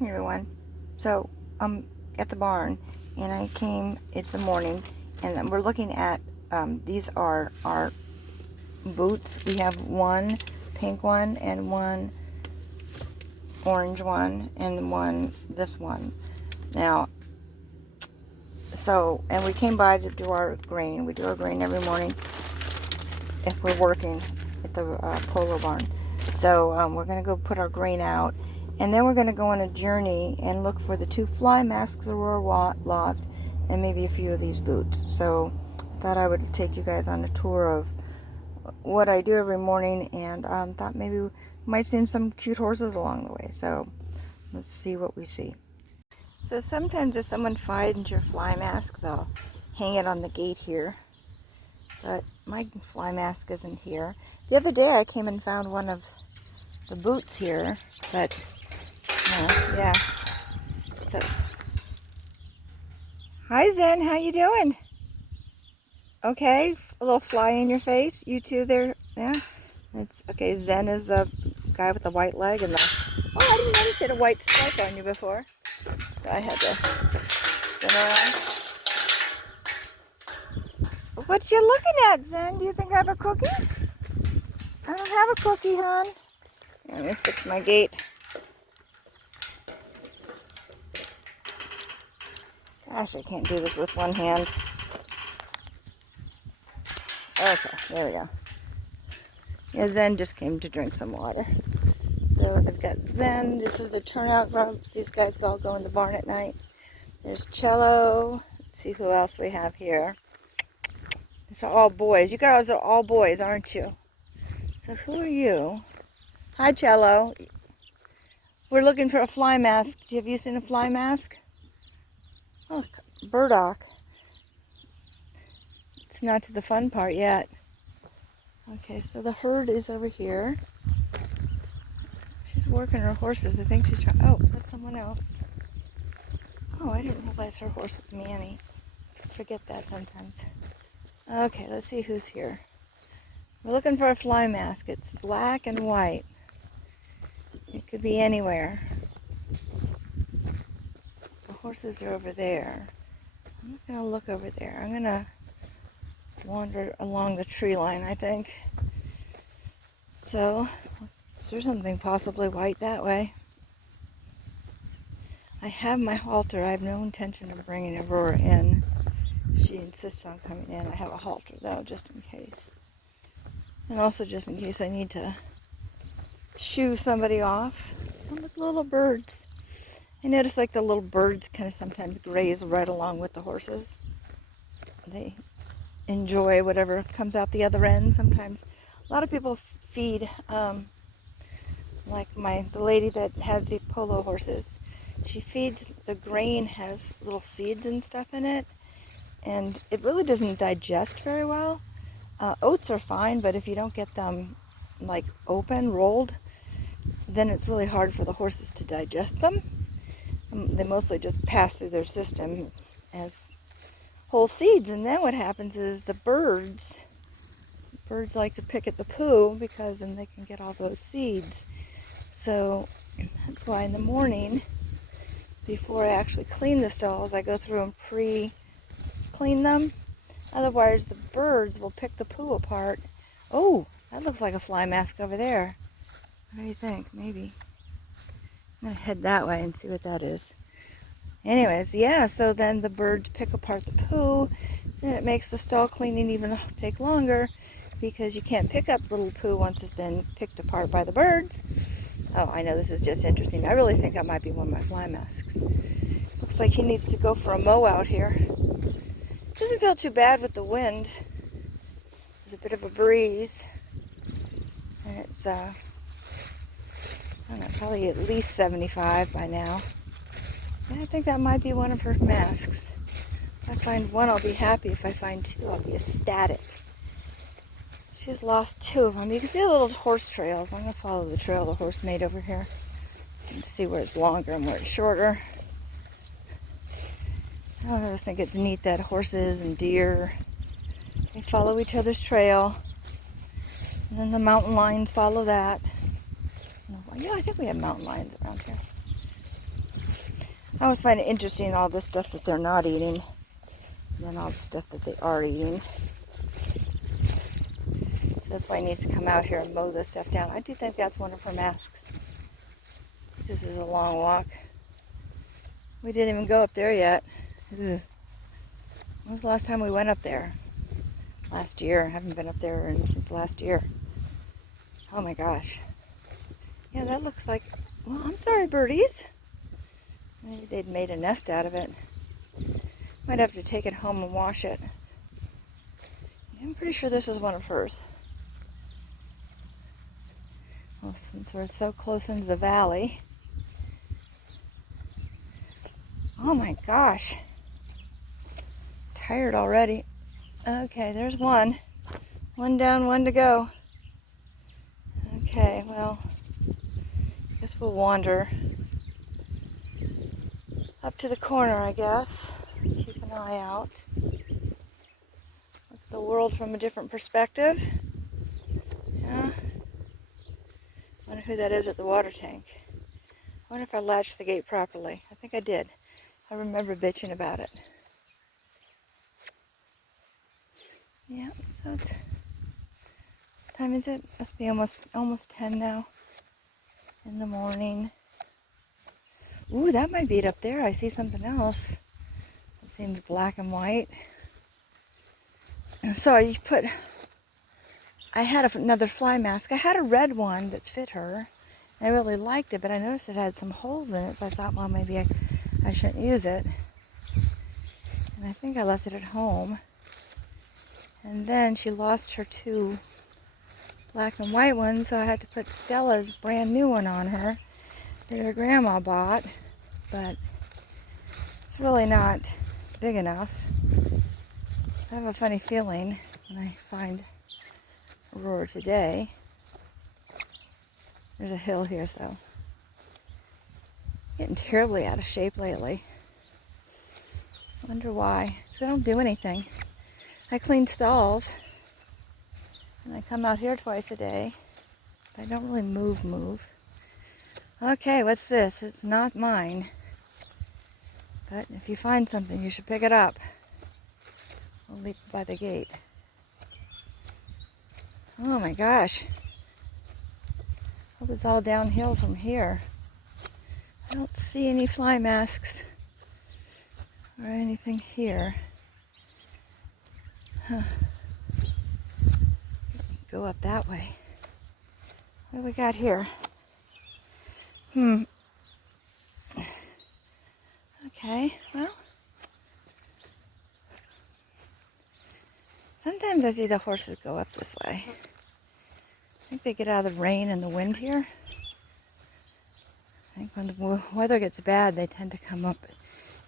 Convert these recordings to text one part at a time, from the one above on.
Hey everyone. So I'm at the barn and it's the morning and we're looking at, these are our boots. We have one pink one and one orange one and this one. Now, and we came by to do our grain. We do our grain every morning if we're working at the polo barn. So we're going to go put our grain out, and then we're going to go on a journey and look for the 2 fly masks that were lost, and maybe a few of these boots. So I thought I would take you guys on a tour of what I do every morning, and thought maybe we might see some cute horses along the way. So let's see what we see. So sometimes if someone finds your fly mask, they'll hang it on the gate here. But my fly mask isn't here. The other day I came and found one of the boots here, but yeah. So, hi Zen, how you doing? Okay, a little fly in your face. You too there, yeah. It's okay. Zen is the guy with the white leg and oh, I didn't notice you had a white stripe on you before. So I had to spin around. What you looking at, Zen? Do you think I have a cookie? I don't have a cookie, hon. Let me fix my gate. Gosh, I can't do this with one hand. Okay, there we go. Yeah, Zen just came to drink some water. So they've got Zen. This is the turnout grubs. These guys all go in the barn at night. There's Cello. Let's see who else we have here. These are all boys. You guys are all boys, aren't you? So who are you? Hi, Cello. We're looking for a fly mask. Have you seen a fly mask? Oh, burdock. It's not to the fun part yet. Okay, so the herd is over here. She's working her horses. I think she's trying. Oh, that's someone else. Oh, I didn't realize her horse was Manny. I forget that sometimes. Okay, let's see who's here. We're looking for a fly mask. It's black and white. It could be anywhere. The horses are over there. I'm not going to look over there. I'm going to wander along the tree line, I think. So, is there something possibly white that way? I have my halter. I have no intention of bringing Aurora in. She insists on coming in. I have a halter though, just in case. And also just in case I need to shoo somebody off. Oh, look, little birds. I notice like the little birds kind of sometimes graze right along with the horses. They enjoy whatever comes out the other end sometimes. A lot of people feed, like the lady that has the polo horses. She feeds, the grain has little seeds and stuff in it, and it really doesn't digest very well. Oats are fine, but if you don't get them like open, rolled, then it's really hard for the horses to digest them. They mostly just pass through their system as whole seeds, and then what happens is the birds like to pick at the poo because then they can get all those seeds. So that's why in the morning, before I actually clean the stalls, I go through and pre-clean them. Otherwise, the birds will pick the poo apart. Oh, that looks like a fly mask over there. What do you think? Maybe. I'm going to head that way and see what that is. Anyways, yeah, so then the birds pick apart the poo. Then it makes the stall cleaning even take longer because you can't pick up little poo once it's been picked apart by the birds. Oh, I know, this is just interesting. I really think that might be one of my fly masks. Looks like he needs to go for a mow out here. Doesn't feel too bad with the wind. There's a bit of a breeze. And it's, I don't know, probably at least 75 by now. And I think that might be one of her masks. If I find one, I'll be happy. If I find two, I'll be ecstatic. She's lost 2 of them. You can see the little horse trails. I'm going to follow the trail the horse made over here and see where it's longer and where it's shorter. I think it's neat that horses and deer, they follow each other's trail. And then the mountain lions follow that. Yeah, I think we have mountain lions around here. I always find it interesting, all this stuff that they're not eating, and then all the stuff that they are eating. So that's why he needs to come out here and mow this stuff down. I do think that's one of her masks. This is a long walk. We didn't even go up there yet. Ugh. When was the last time we went up there? Last year. I haven't been up there since last year. Oh my gosh. Yeah, that looks like... Well, I'm sorry, birdies. Maybe they'd made a nest out of it. Might have to take it home and wash it. I'm pretty sure this is one of hers. Well, since we're so close into the valley... Oh my gosh. Tired already. Okay, there's one. One down, one to go. Okay, well, I guess we'll wander up to the corner, I guess. Keep an eye out. Look at the world from a different perspective. Yeah. Wonder who that is at the water tank. I wonder if I latched the gate properly. I think I did. I remember bitching about it. Yeah, so it's... What time is it? Must be almost 10 now in the morning. Ooh, that might be it up there. I see something else. It seems black and white. And so I had another fly mask. I had a red one that fit her. I really liked it, but I noticed it had some holes in it, so I thought, well, maybe I shouldn't use it. And I think I left it at home. And then she lost her two black and white ones, so I had to put Stella's brand new one on her that her grandma bought, but it's really not big enough. I have a funny feeling when I find Aurora today. There's a hill here, so getting terribly out of shape lately. Wonder why, because I don't do anything. I clean stalls and I come out here twice a day, but I don't really move. Okay, what's this? It's not mine. But if you find something, you should pick it up. I'll leave it by the gate. Oh my gosh. Hope it's all downhill from here. I don't see any fly masks or anything here. Huh. Go up that way. What do we got here? Okay, well, sometimes I see the horses go up this way. I think they get out of the rain and the wind here. I think when the weather gets bad, they tend to come up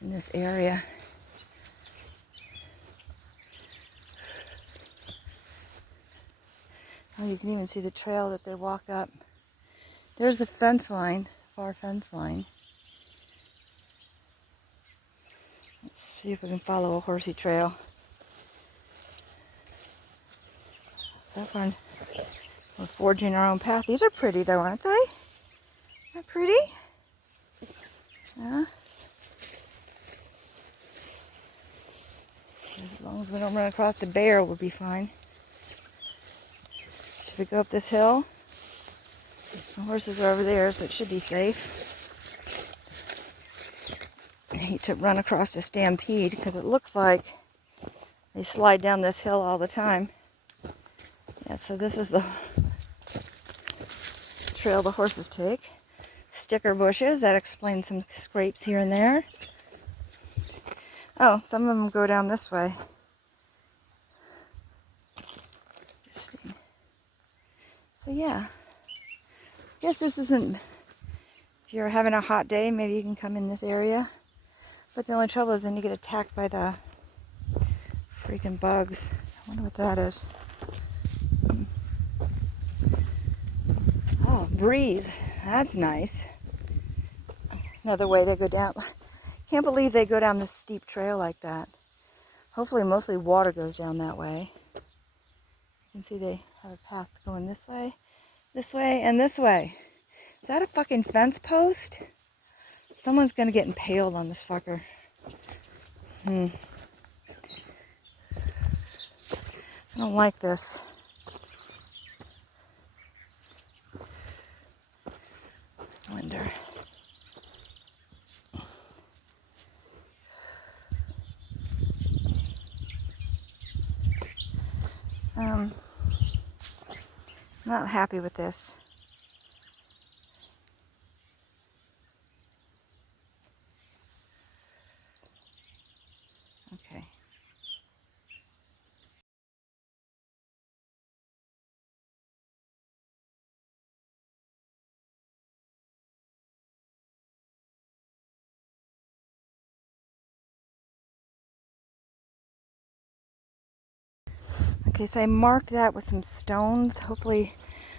in this area. Oh, you can even see the trail that they walk up. There's the fence line, far fence line. Let's see if we can follow a horsey trail. So far, we're forging our own path. These are pretty though, aren't they? Aren't pretty? Yeah. As long as we don't run across the bear, we'll be fine. Should we go up this hill? The horses are over there, so it should be safe. I hate to run across a stampede because it looks like they slide down this hill all the time. Yeah, so this is the trail the horses take. Sticker bushes, that explains some scrapes here and there. Oh, some of them go down this way. Interesting. So yeah, I guess this isn't, if you're having a hot day, maybe you can come in this area. But the only trouble is then you get attacked by the freaking bugs. I wonder what that is. Oh, breeze. That's nice. Another way they go down. Can't believe they go down this steep trail like that. Hopefully mostly water goes down that way. You can see they have a path going this way, and this way. Is that a fucking fence post? Someone's gonna get impaled on this fucker. I don't like this. Wonder. I'm not happy with this. Okay. Okay, so I marked that with some stones. Hopefully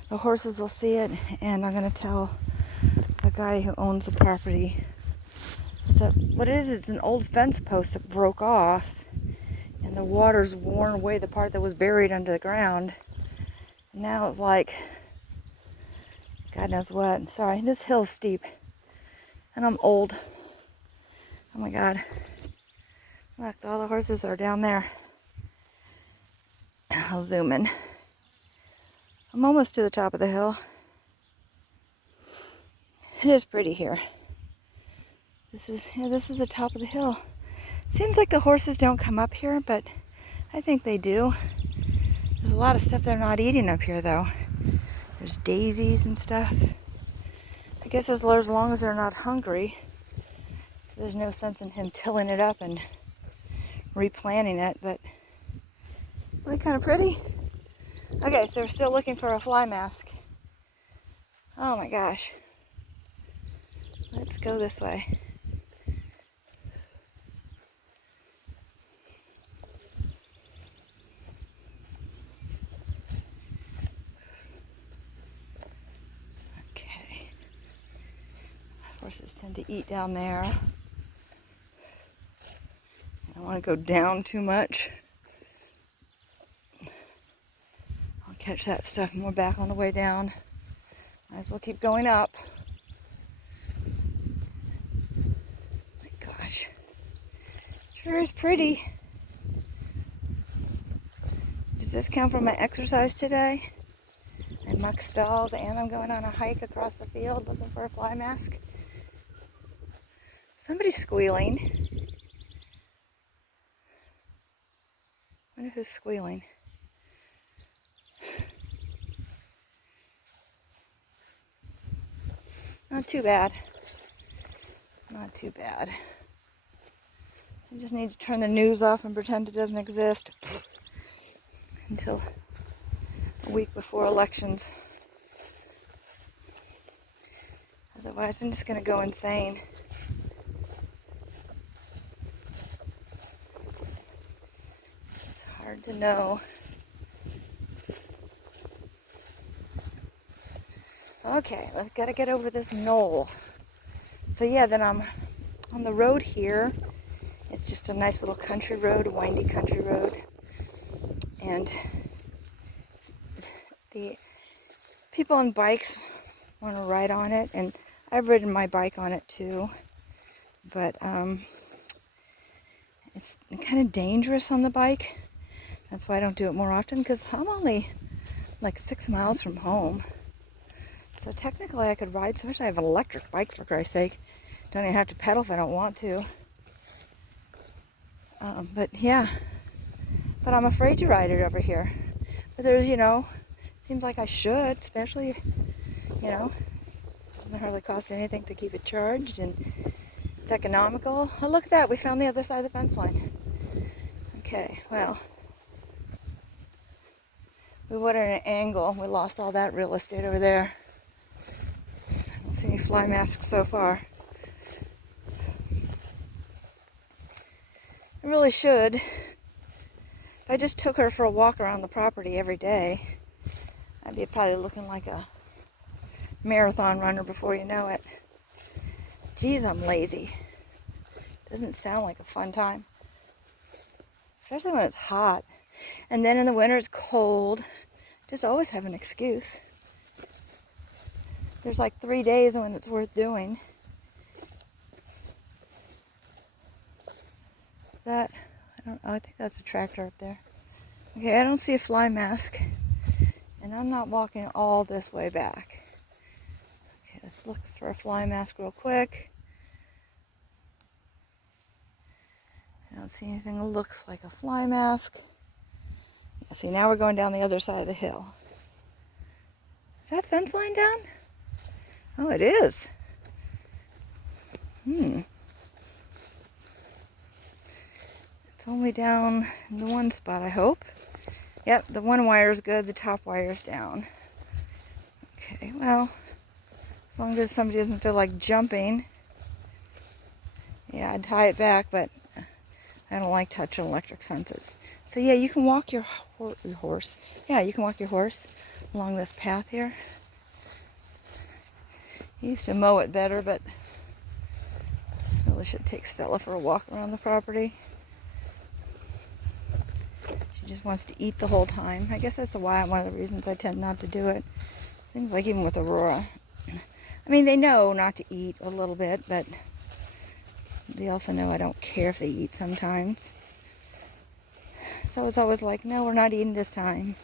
the horses will see it, and I'm going to tell the guy who owns the property. What it is, it's an old fence post that broke off, and the water's worn away the part that was buried under the ground. And now it's like, God knows what. Sorry, this hill's steep, and I'm old. Oh my God. Look, all the horses are down there. I'll zoom in. I'm almost to the top of the hill. It is pretty here. This is the top of the hill. Seems like the horses don't come up here, but I think they do. There's a lot of stuff they're not eating up here, though. There's daisies and stuff. I guess as long as they're not hungry, there's no sense in him tilling it up and replanting it, but really kind of pretty. Okay, so we're still looking for a fly mask. Oh my gosh. Let's go this way. Okay. Horses tend to eat down there. I don't want to go down too much. I'll catch that stuff more back on the way down. Might as well keep going up. My gosh. Sure is pretty. Does this count for my exercise today? I muck stalls and I'm going on a hike across the field looking for a fly mask. Somebody's squealing. I wonder who's squealing. Not too bad. Not too bad. I just need to turn the news off and pretend it doesn't exist until a week before elections. Otherwise, I'm just going to go insane. It's hard to know. Okay, I've got to get over this knoll. So yeah, then I'm on the road here. It's just a nice little country road, a windy country road. And the people on bikes want to ride on it, and I've ridden my bike on it too. But it's kind of dangerous on the bike. That's why I don't do it more often, because I'm only like 6 miles from home. So technically I could ride, especially I have an electric bike, for Christ's sake. Don't even have to pedal if I don't want to. But yeah, but I'm afraid to ride it over here. But there's, seems like I should, especially, doesn't hardly cost anything to keep it charged, and it's economical. Oh, look at that, we found the other side of the fence line. Okay, well, we went at an angle. We lost all that real estate over there. I don't see any fly masks so far. I really should. If I just took her for a walk around the property every day, I'd be probably looking like a marathon runner before you know it. Geez, I'm lazy. Doesn't sound like a fun time. Especially when it's hot. And then in the winter it's cold. Just always have an excuse. There's like 3 days when it's worth doing. that? I don't know. I think that's a tractor up there. Okay, I don't see a fly mask. And I'm not walking all this way back. Okay, let's look for a fly mask real quick. I don't see anything that looks like a fly mask. Yeah, see, now we're going down the other side of the hill. Is that fence line down? Oh, it is. It's only down in the one spot, I hope. Yep, the one wire is good, the top wire is down. Okay, well, as long as somebody doesn't feel like jumping. Yeah, I'd tie it back, but I don't like touching electric fences. So yeah, you can walk your horse. Yeah, you can walk your horse along this path here. I used to mow it better, but I really should take Stella for a walk around the property. She just wants to eat the whole time. I guess that's one of the reasons I tend not to do it. Seems like even with Aurora. I mean, they know not to eat a little bit, but they also know I don't care if they eat sometimes. So it's always like, no, we're not eating this time.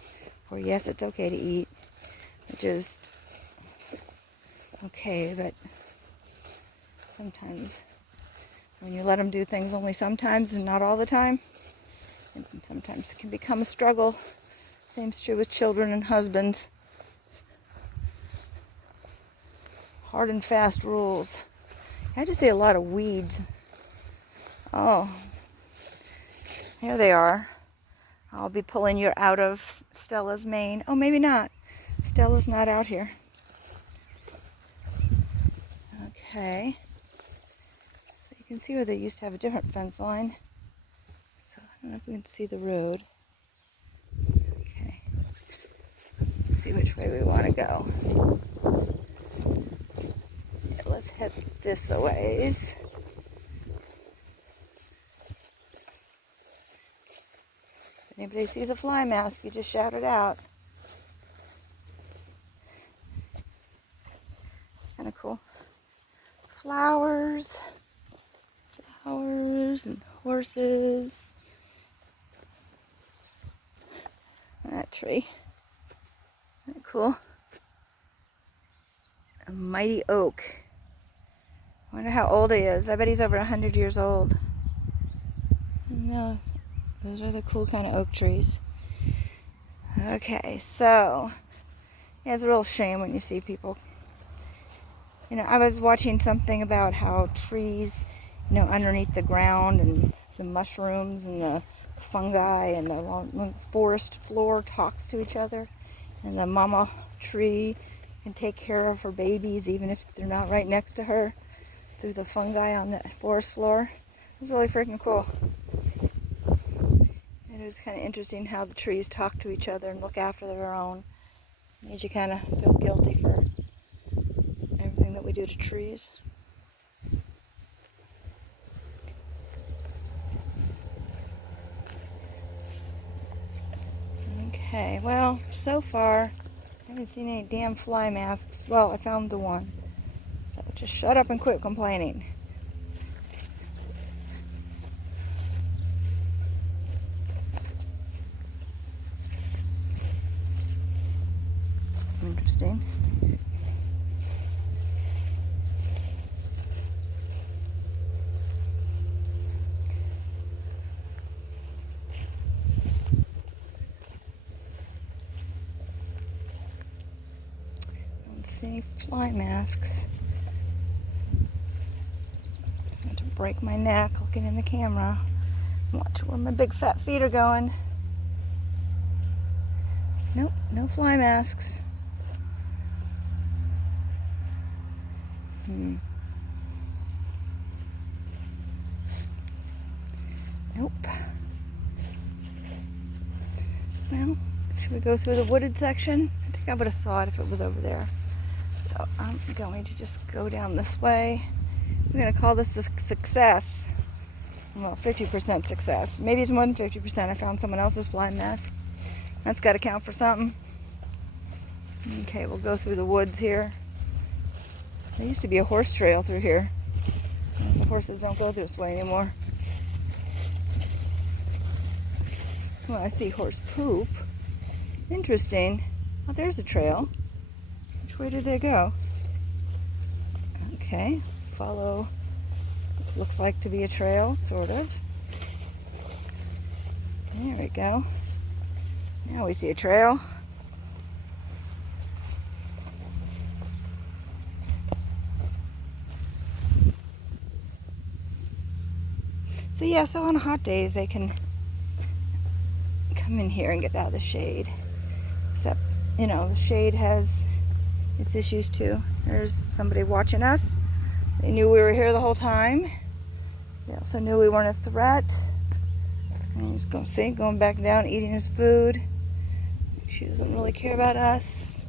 Or yes, it's okay to eat. Which is okay, but sometimes when you let them do things only sometimes and not all the time, sometimes it can become a struggle. Same's true with children and husbands. Hard and fast rules. I just see a lot of weeds. Oh, here they are. I'll be pulling you out of Stella's mane. Oh, maybe not. Stella's not out here. Okay. So you can see where they used to have a different fence line. So I don't know if we can see the road. Okay. Let's see which way we want to go. Yeah, let's head this a ways. If anybody sees a fly mask, you just shout it out. Kind of cool. Flowers and horses. That tree. Isn't that cool? A mighty oak. I wonder how old he is. I bet he's over 100 years old. No, those are the cool kind of oak trees. Okay, so yeah, it's a real shame when you see people. You know, I was watching something about how trees, you know, underneath the ground and the mushrooms and the fungi and the forest floor talks to each other. And the mama tree can take care of her babies even if they're not right next to her through the fungi on the forest floor. It was really freaking cool. And it was kind of interesting how the trees talk to each other and look after their own. It made you kind of feel guilty for everything that we do to trees. Okay, well, so far I haven't seen any damn fly masks. Well, I found the one. So just shut up and quit complaining. Interesting. Don't see any fly masks. I had to break my neck looking in the camera. Watch where my big fat feet are going. Nope, no fly masks. Nope. Well, should we go through the wooded section? I think I would have saw it if it was over there. So I'm going to just go down this way. I'm going to call this a success. Well, 50% success. Maybe it's more than 50%. I found someone else's fly mask. That's got to count for something. Okay, we'll go through the woods here. There used to be a horse trail through here. The horses don't go this way anymore. when I see horse poop. Interesting. Oh, there's a trail. Which way did they go? Okay, follow. This looks like to be a trail, sort of. There we go. Now we see a trail. So yeah, so on hot days they can come in here and get out of the shade. Except, you know, the shade has its issues too. There's somebody watching us. They knew we were here the whole time. They also knew we weren't a threat. And he's going back down, eating his food. She doesn't really care about us.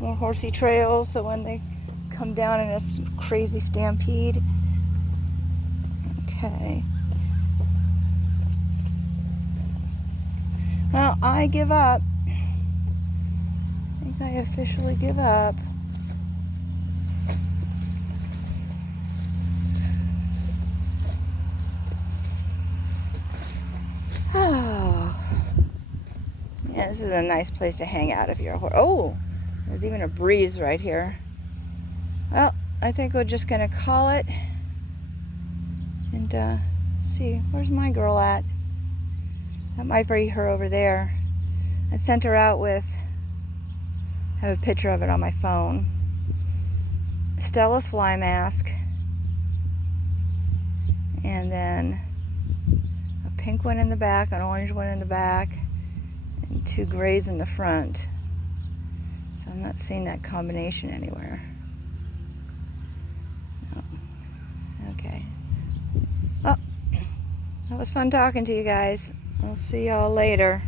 More horsey trails, so when they come down in a crazy stampede. Okay. Well, I give up. I think I officially give up. Oh. Yeah, this is a nice place to hang out if you're a horse. Oh, there's even a breeze right here. Well, I think we're just gonna call it and see, where's my girl at? That might be her over there. I sent her out with, I have a picture of it on my phone, Stella's fly mask, and then a pink one in the back, an orange one in the back, and 2 grays in the front. So I'm not seeing that combination anywhere. No. Okay. Oh, that was fun talking to you guys. I'll see y'all later.